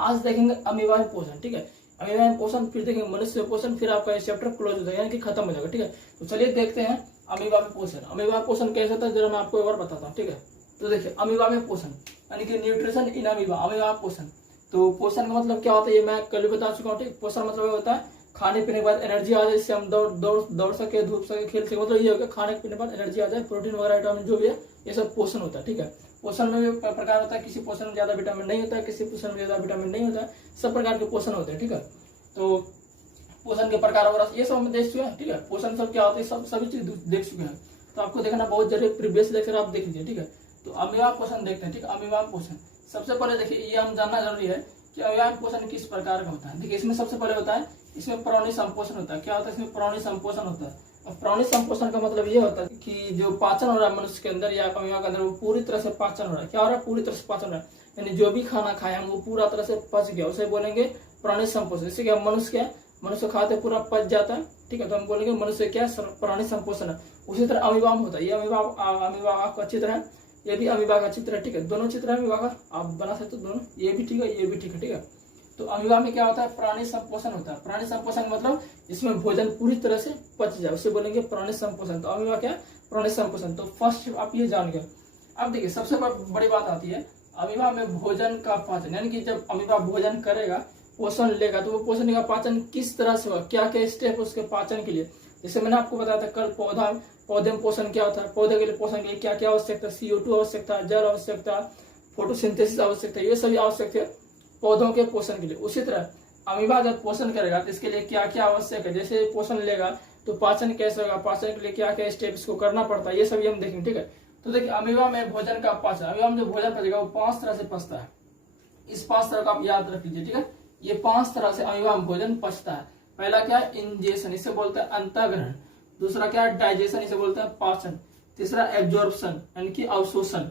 आज देखेंगे अमीबा में पोषण, ठीक है। अमीबा में पोषण, फिर देखेंगे मनुष्य में पोषण, फिर आपका ये चैप्टर क्लोज हो जाएगा, यानी कि खत्म हो जाएगा, ठीक है। तो चलिए देखते हैं अमीबा में पोषण। अमीबा में पोषण कैसे होता है जरा मैं आपको एक बार बताता हूँ, ठीक है। तो देखिए अमीबा में पोषण यानी कि न्यूट्रिशन इन अमीबा, अमीबा में पोषण। तो पोषण का मतलब क्या होता है ये मैं कल भी बता चुका हूँ, ठीक। पोषण मतलब ये होता है खाने पीने के बाद एनर्जी आ जाए, जिससे हम दौड़ सके, धूप सके, खेल सके, मतलब ये हो गया खाने पीने के बाद एनर्जी आ जाए, प्रोटीन वगैरह विटामिन जो भी है ये सब पोषण होता है, ठीक है। पोषण में भी प्रकार होता है, किसी पोषण में ज्यादा विटामिन नहीं होता है, किसी पोषण में ज्यादा विटामिन नहीं होता है, सब प्रकार के पोषण होते हैं, ठीक है। तो पोषण के प्रकार वगैरह ये सब हम देख चुके हैं, ठीक है। पोषण सब क्या होता है सब सभी चीज देख चुके हैं, तो आपको देखना बहुत जरूरी, प्रीवियस लेक्चर आप देख लीजिए, ठीक है। तो अमीबा पोषण देखते हैं, ठीक है। अमीबा पोषण सबसे पहले देखिए ये हम जानना जरूरी है कि अमीबा पोषण किस प्रकार का होता है। देखिए इसमें सबसे पहले होता है इसमें प्राणी संपोषण होता है। क्या होता है इसमें प्राणी संपोषण होता है। और प्राणी संपोषण का मतलब ये होता है कि जो पाचन हो रहा है मनुष्य के अंदर या अमीबा के अंदर वो पूरी तरह से पाचन हो रहा है। क्या हो रहा है? पूरी तरह से पाचन हो रहा है, यानी जो भी खाना खाए हम वो पूरा तरह से पच गया, उसे बोलेंगे प्राणी संपोषण। जैसे कि मनुष्य क्या मनुष्य खाते पूरा पच जाता है, ठीक है, तो हम बोलेंगे मनुष्य क्या प्राणी संपोषण है। उसी तरह अमीबा में होता है। ये अमीबा का चित्र है, ये भी अमीबा का चित्र है, ठीक है। दोनों चित्र है अमीबा का, आप बना सकते हो दोनों, ये भी ठीक है, ये भी ठीक है, ठीक है। तो अमीबा में क्या होता है? प्राणी संपोषण होता है। प्राणी संपोषण मतलब इसमें भोजन पूरी तरह से पच जाए, उसे बोलेंगे प्राणी संपोषण। तो अमीबा क्या है? प्राणी संपोषण। तो फर्स्ट आप ये जान गए। अब देखिए सबसे बड़ी बात आती है अमीबा में भोजन का पाचन, यानी कि जब अमीबा भोजन करेगा, पोषण लेगा, तो वो पोषण का पाचन किस तरह से होगा, क्या क्या स्टेप उसके पाचन के लिए। जैसे मैंने आपको बताया था कल पौधे में पोषण क्या होता है, पौधे के लिए पोषण के लिए क्या क्या आवश्यकता, CO2 आवश्यकता, जल आवश्यकता, फोटोसिंथेसिस आवश्यकता, ये सभी आवश्यक है पौधों के पोषण के लिए। उसी तरह अमीबा जब पोषण करेगा तो इसके लिए क्या क्या आवश्यक है, जैसे पोषण लेगा तो पाचन कैसे होगा, पाचन के लिए क्या क्या स्टेप्स को करना पड़ता है, ये सभी हम देखेंगे, ठीक है। तो देखिए अमीबा में भोजन का पाचन, अमीबा में जो भोजन पचेगा वो 5 तरह से पचता है। इस 5 तरह का आप याद रख लीजिए, ठीक है। ये 5 तरह से अमीबा में भोजन पचता है। पहला क्या है? इंजेशन, इसे बोलते हैं अंतःग्रहण। दूसरा क्या है? डाइजेशन, इसे बोलते हैं पाचन। तीसरा एब्जॉर्प्शन यानी कि अवशोषण।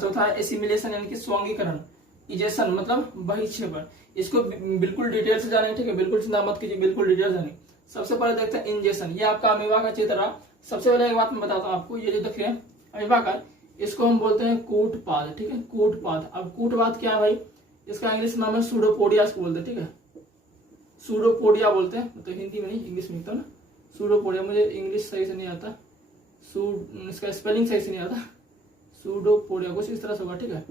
चौथा है एसिमिलेशन यानी कि स्वांगीकरण। इजेशन मतलब बहिक्षेपण। इसको बिल्कुल डिटेल से जानेंगे, ठीक है, बिल्कुल चिंता मत कीजिए, बिल्कुल डिटेल जानेंगे। सबसे पहले देखते हैं इंजेशन। ये आपका अमीबा का चित्र है। सबसे पहले एक बात मैं बताता हूँ आपको, ये जो देखिए अमीबा का, इसको हम बोलते हैं कूटपाद, ठीक है, कूटपाद। अब कूटपाद क्या है भाई? इसका इंग्लिश नाम है सूडोपोडिया, इसको बोलते हैं, ठीक है, सूडोपोडिया बोलते हैं। तो हिंदी में नहीं इंग्लिश में लिखता हूँ ना, सूडोपोडिया। मुझे इंग्लिश सही से नहीं आता, इसका स्पेलिंग सही से नहीं आता, सूडोपोडिया कुछ इस तरह से होगा, ठीक है।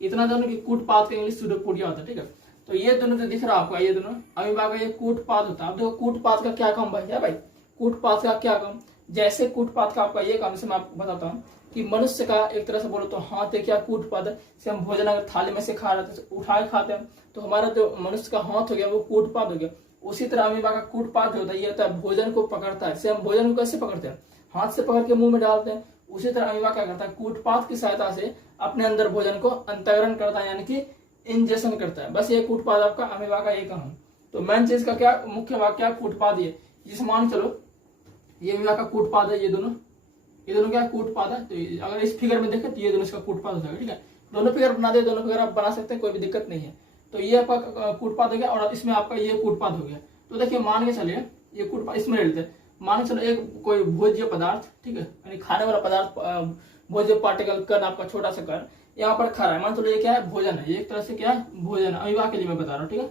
इतना दोनों की कूटपाद का इंग्लिश सूडोपोडिया होता है, ठीक है। तो ये दोनों जो दिख रहा है आपको, ये दोनों अमीबा का ये कूटपाद होता है। अब देखो कूटपाद का क्या काम भाई, भाई कूटपाद का क्या काम? जैसे कूटपाद का आपका ये काम, से मैं आपको बताता हूँ कि मनुष्य का एक तरह से बोलो तो हाथ है क्या कूटपाद है। से हम भोजन अगर थाली में से खा रहे थे उठा के खाते हैं, तो हमारा जो मनुष्य का हाथ हो गया वो कूटपाद हो गया। उसी तरह अमीबा का कूटपाद जो होता है ये होता है भोजन को पकड़ता है। से हम भोजन को कैसे पकड़ते हैं? हाथ से पकड़ के मुंह में डालते हैं। उसी तरह अमीबा क्या करता है? कूटपाद की सहायता से अपने अंदर भोजन को अंतःग्रहण करता है, यानी कि इंजेक्शन करता है। बस ये कूटपाद आपका अमीबा का ये काम। तो मेन चीज का क्या मुख्य वाक्य कूटपाद, ये जिसे मान चलो ये अमीबा का कूटपाद है, ये दोनों क्या कूटपाद है। तो अगर इस फिगर में देखें तो ये दोनों इसका कूटपाद हो जाएगा, ठीक है। दोनों फिगर बना दे, दोनों फिगर आप बना सकते हैं, कोई भी दिक्कत नहीं है। तो ये आपका कूटपाद हो गया और इसमें आपका ये कूटपाद हो गया। तो देखिए मान के चलिए ये कूटपाद इसमें लेते हैं। मान के चलो एक कोई भोज्य पदार्थ, ठीक है, यानी खाने वाला पदार्थ, भोज्य पार्टिकल कण, आपका छोटा सा कण यहाँ पर खा रहा है। मान चलो ये क्या है? भोजन है। ये एक तरह से क्या है? भोजन है। अमीबा के लिए मैं बता रहा हूँ, ठीक है,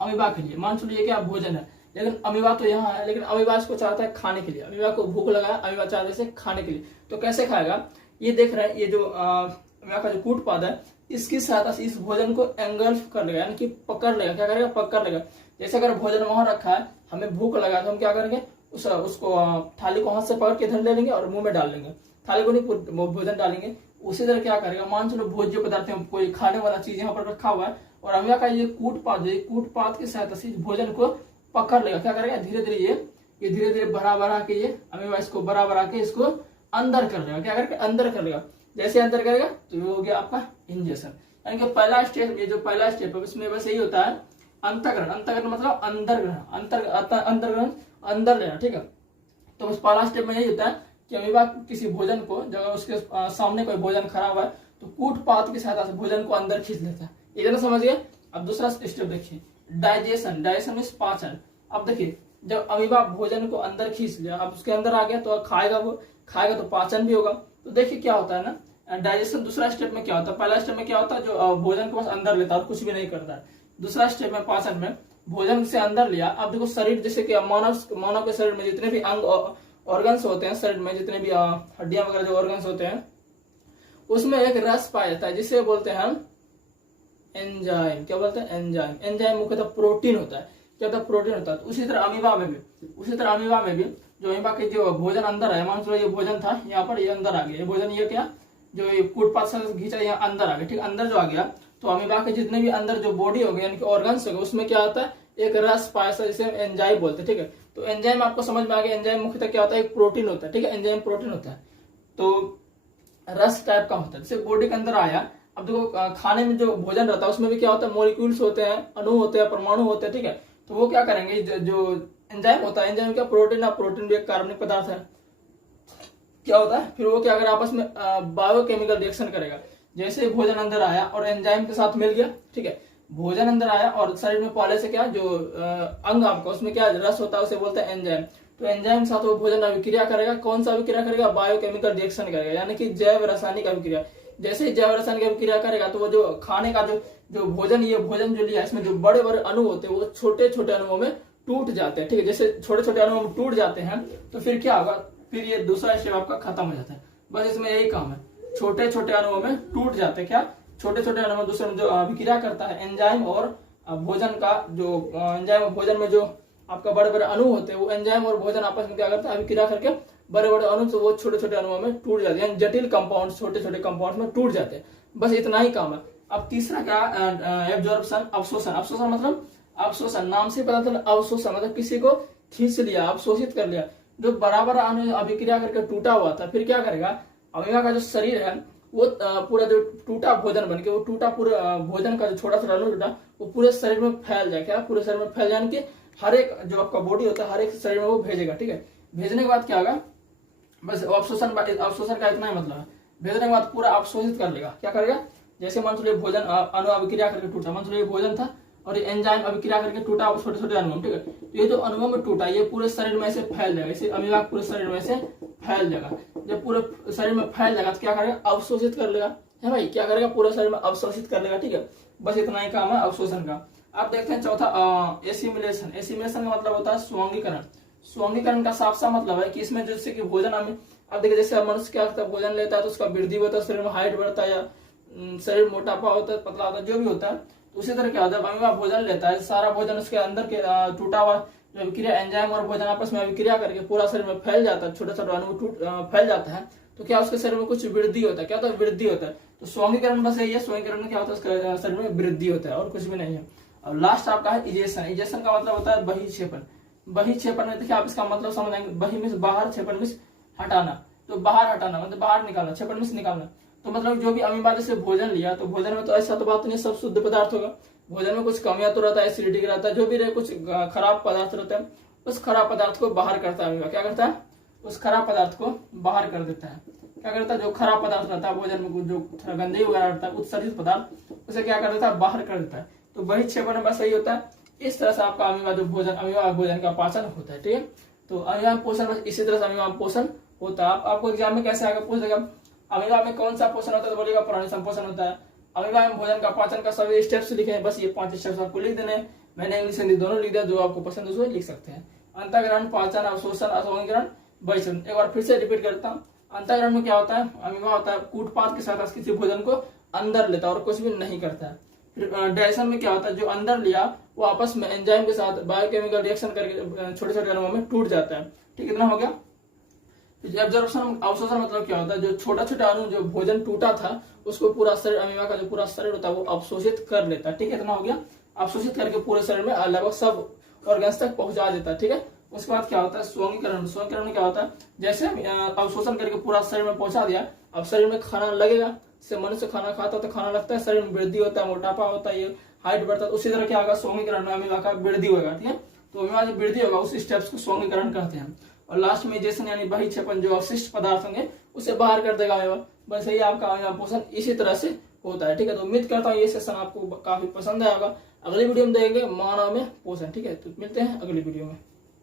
अमीबा के लिए। मान चलो ये क्या भोजन है, लेकिन अमीबा तो यहाँ है, लेकिन अमीबा इसको चाहता है खाने के लिए। अमीबा को भूख लगा है, अमीबा चाहता है इसे खाने के लिए। तो कैसे खाएगा? ये देख रहे हैं, ये जो अमीबा का जो कूटपाद है इसकी सहायता से इस भोजन को एंगल्फ कर लेगा, यानी कि पकड़ लेगा। क्या करेगा? पकड़ लेगा। जैसे अगर भोजन वहां रखा है, हमें भूख लगा तो हम क्या करेंगे? उसको थाली को हाथ से पकड़ के इधर ले लेंगे और मुंह में डाल लेंगे। थाली को नहीं भोजन डालेंगे। उसी तरह क्या करेगा? मान चलो भोज्य पदार्थ में कोई खाने वाला चीज यहाँ पर रखा हुआ है और अमीबा का ये कूटपाद की सहायता से भोजन को पकड़ लेगा। क्या करेगा? धीरे धीरे ये धीरे धीरे बढ़ा के ये अमीबा इसको बढ़ा के इसको अंदर कर लेगा। क्या करेगा? अंदर कर लेगा। जैसे अंदर करेगा तो ये हो गया आपका इंजेक्शन। यानी कि पहला स्टेप, ये जो पहला स्टेप है इसमें बस यही होता है अंतःग्रहण। अंतःग्रहण मतलब अंदरग्रहण, अंदर लेना, ठीक है। तो उस पहला स्टेप में यही होता है कि अमीबा किसी भोजन को, जब उसके सामने कोई भोजन खड़ा हुआ है तो कूटपाद की सहायता से भोजन को अंदर खींच लेता है। इतना समझ गए? अब दूसरा स्टेप देखिए, डाइजेशन। डाइजेशन मीन्स पाचन। अब देखिए जब अमीबा भोजन को अंदर खींच लिया, अब उसके अंदर आ गया तो खाएगा तो पाचन भी होगा। तो देखिए क्या होता है ना, डाइजेशन दूसरा स्टेप में क्या होता है, पहला स्टेप में क्या होता है, जो भोजन को बस अंदर लेता है और कुछ भी नहीं करता है। दूसरा स्टेप में पाचन में भोजन से अंदर लिया। अब देखो शरीर, जैसे कि मानव के शरीर में जितने भी अंग ऑर्गन्स होते हैं, शरीर में जितने भी हड्डियां वगैरह जो ऑर्गन्स होते हैं, उसमें एक रस पाया जाता है जिसे बोलते हैं हम एंजाइम। क्या बोलते हैं, एंजाइम। एंजाइम मुख्यतः प्रोटीन होता है। क्या होता है, प्रोटीन होता है। तो उसी तरह अमीबा में भी जो अमीबा के जो भोजन अंदर है, मान लो ये भोजन था यहाँ पर, ये अंदर आ गया, ये भोजन, ये क्या, जो ये कूटपात से खींचा यहाँ अंदर आ गया, ठीक, अंदर जो आ गया, तो अमीबा के जितने भी अंदर जो बॉडी हो गई यानी कि ऑर्गन्स हो गए, उसमें क्या होता है, एक रस पाया जाता है जिसे एंजाइम बोलते हैं, ठीक है। तो एंजाइम आपको समझ में आ गया, एंजाइम मुख्यतः क्या होता है, एक प्रोटीन होता है, ठीक है, एंजाइम प्रोटीन होता है। तो रस टाइप का होता है, जैसे बॉडी के अंदर आया। अब देखो खाने में जो भोजन रहता है उसमें भी क्या होता है, मॉलिक्यूल्स होते हैं, अणु होते हैं, परमाणु होते हैं, ठीक है। तो वो क्या करेंगे, जो एंजाइम होता है, एंजाइम क्या, प्रोटीन है, प्रोटीन भी एक कार्बनिक पदार्थ है, क्या होता है, फिर वो क्या करेगा, आपस में बायोकेमिकल रिएक्शन करेगा। जैसे भोजन अंदर आया और एंजाइम के साथ मिल गया, ठीक है, भोजन अंदर आया और शरीर में पहले से क्या, जो अंग आपका उसमें क्या रस होता है, उसे बोलते हैं एंजाइम। तो एंजाइम के साथ वो भोजन अभिक्रिया करेगा। कौन सा अभिक्रिया करेगा, बायोकेमिकल रिएक्शन करेगा, यानी कि जैव रासायनिक अभिक्रिया। जैसे ही जैव रासायनिक अभिक्रिया करेगा तो वो जो खाने का जो भोजन, ये भोजन जो लिया, इसमें जो बड़े बड़े अणु होते हैं वो छोटे छोटे अणुओं में टूट जाते हैं, ठीक है। जैसे छोटे छोटे अणुओं में टूट जाते हैं तो फिर क्या होगा, फिर ये दूसरा स्टेप आपका खत्म हो जाता है। बस इसमें यही काम है, छोटे छोटे अणुओं में टूट जाते हैं, क्या, छोटे छोटे अणुओं में दूसरे में जो अभिक्रिया करता है एंजाइम और भोजन का, जो एंजाइम और भोजन में जो आपका बड़े बड़े अणु होते हैं, वो एंजाइम और भोजन आपस में क्या करता है, अभिक्रिया करके बड़े बड़े अणु से वो छोटे छोटे अणुओं में टूट जाते हैं, जटिल कंपाउंड छोटे छोटे कंपाउंड में टूट जाते हैं। बस इतना ही काम है। अब तीसरा क्या, एब्जॉर्प्शन, अवशोषण। अवशोषण मतलब, अवशोषण नाम से पता चला, अवशोषण मतलब किसी को खींच लिया, अवशोषित कर लिया। जो बराबर अणु अभिक्रिया करके टूटा हुआ था, फिर क्या करेगा, अमीबा का जो शरीर है वो पूरा जो टूटा भोजन बन के, वो टूटा पूरा भोजन का जो छोटा छोटा अणु टूटा, वो पूरे शरीर में फैल जाए, क्या, पूरे शरीर में फैल जाने के हर एक जो आपका बॉडी होता है, हर एक शरीर में वो भेजेगा, ठीक है। भेजने के बाद क्या होगा, बस अवशोषण का इतना ही मतलब है। भेजने के बाद पूरा अवशोषित कर लेगा। क्या करेगा, जैसे मान लो भोजन अणु अभिक्रिया करके टूटा, मान लो ये भोजन था और ये एंजाइम अभिक्रिया करके टूटा छोटे छोटे अणुओं, ठीक है। तो ये जो अणुओं में टूटा, ये पूरे शरीर में से फैल जाएगा, इसे अमीबा पूरे शरीर में से फैल जाएगा। जब पूरे शरीर में फैल जाएगा तो क्या करेगा, अवशोषित कर लेगा, है भाई, क्या करेगा, पूरे शरीर में अवशोषित कर लेगा, ठीक है। बस इतना ही काम है अवशोषण का। आप देखते हैं चौथा, एसिमिलेशन। एसिमिलेशन का मतलब होता है स्वांगीकरण। स्वांगीकरण का साफ साफ मतलब है कि इसमें जैसे कि भोजन, अब देखिए जैसे मनुष्य क्या करता है, भोजन लेता है तो उसका वृद्धि होता है, शरीर में हाइट बढ़ता है, या शरीर मोटापा होता है, पतला होता है, जो भी होता है। उसी तरह क्या होता है, अमीबा भोजन लेता है, सारा भोजन उसके अंदर के टूटा हुआ जो अभिक्रिया, एंजाइम और भोजन आपस में अभिक्रिया करके पूरा शरीर में फैल जाता है, छोटे छोटे अणु फैल जाता है। तो क्या उसके शरीर में कुछ वृद्धि होता है, क्या होता है, वृद्धि होता है। तो स्वांगीकरण बस यही है, स्वांगीकरण में क्या होता है, उसके शरीर में वृद्धि होता है और कुछ भी नहीं है। और लास्ट आपका है इजेशन। इजेशन का मतलब होता है बहिक्षेपण। बहिक्षेपण में देखिए आप इसका मतलब समझेंगे, बहि मीन्स बाहर, क्षेपण मीन्स हटाना। तो बाहर हटाना मतलब बाहर निकालना, क्षेपण मीन्स निकालना। तो मतलब जो भी अमीबा जैसे भोजन लिया, तो भोजन में तो ऐसा तो बात नहीं, सब शुद्ध पदार्थ होगा। भोजन में कुछ कमियां तो रहता है, एसिडिटी का रहता है, जो भी रहे, कुछ खराब पदार्थ रहता है, उस खराब पदार्थ को बाहर करता है अमीबा। क्या करता है, उस खराब पदार्थ को बाहर कर देता है। क्या करता है, जो खराब पदार्थ रहता है भोजन में, जो गंदगी वगैरह रहता है, उत्सर्जित पदार्थ, उसे क्या कर देता है, बाहर कर देता है। तो बहिक्षेपण में बस यही होता है। इस तरह से आपका अमीबा जो भोजन, अमीबा भोजन का पाचन होता है, ठीक है। तो अमीबा पोषण बस इसी तरह से अमीबा पोषण होता है। आपको एग्जाम में कैसे आगे पूछ देगा, अमीबा में कौन सा पोषण होता है, तो बोलेगा प्राणी संपोषण होता है। अमीबा में भोजन का पाचन का सभी स्टेप्स लिखे हैं, बस ये 5 स्टेप्स आपको लिख देने। मैंने इंग्लिश हिंदी दोनों लिख दिया, जो आपको पसंद है उसको लिख सकते हैं। अंतःग्रहण, पाचन, अवशोषण, अस्वांगीकरण, बहिक्षेपण। एक बार फिर से रिपीट करता हूँ। अंतःग्रहण में क्या होता है, अमीबा होता है कूटपात के साथ किसी भोजन को अंदर लेता है और कुछ भी नहीं करता है। फिर डाइजेशन में क्या होता है, जो अंदर लिया वो आपस में एंजाइम के साथ बायोकेमिकल रिएक्शन करके छोटे छोटे अणुओं में टूट जाता है, ठीक, इतना हो गया। एब्जॉर्प्शन, अवशोषण मतलब क्या होता है, जो छोटा छोटा अणु जो भोजन टूटा था उसको पूरा शरीर, अमीबा का जो पूरा शरीर होता है वो अवशोषित कर लेता है, ठीक है, इतना हो गया। अवशोषित करके पूरे शरीर में लगभग सब ऑर्गन्स तक पहुंचा देता है, ठीक है। उसके बाद क्या होता है, स्वांगीकरण। स्वांगीकरण में क्या होता है, जैसे अवशोषण करके पूरा शरीर में पहुंचा दिया, अब शरीर में खाना लगेगा। से मनुष्य खाना खाता है तो खाना लगता है, शरीर में वृद्धि होता है, मोटापा होता है, ये हाइट बढ़ता है। उसी तरह क्या होगा, स्वांगीकरण में अमीबा का वृद्धि होगा, ठीक है। तो अमीबा जो वृद्धि होगा उस स्टेप्स को स्वांगीकरण कहते हैं। और लास्ट में इजेशन यानी बहिक्षेपण, जो अवशिष्ट पदार्थ होंगे उसे बाहर कर देगा अमीबा। बस यही आपका अमीबा पोषण इसी तरह से होता है, ठीक है। तो उम्मीद करता हूँ ये सेशन आपको काफी पसंद आएगा। अगली वीडियो में देखेंगे मानव में पोषण, ठीक है। तो मिलते हैं अगली वीडियो में।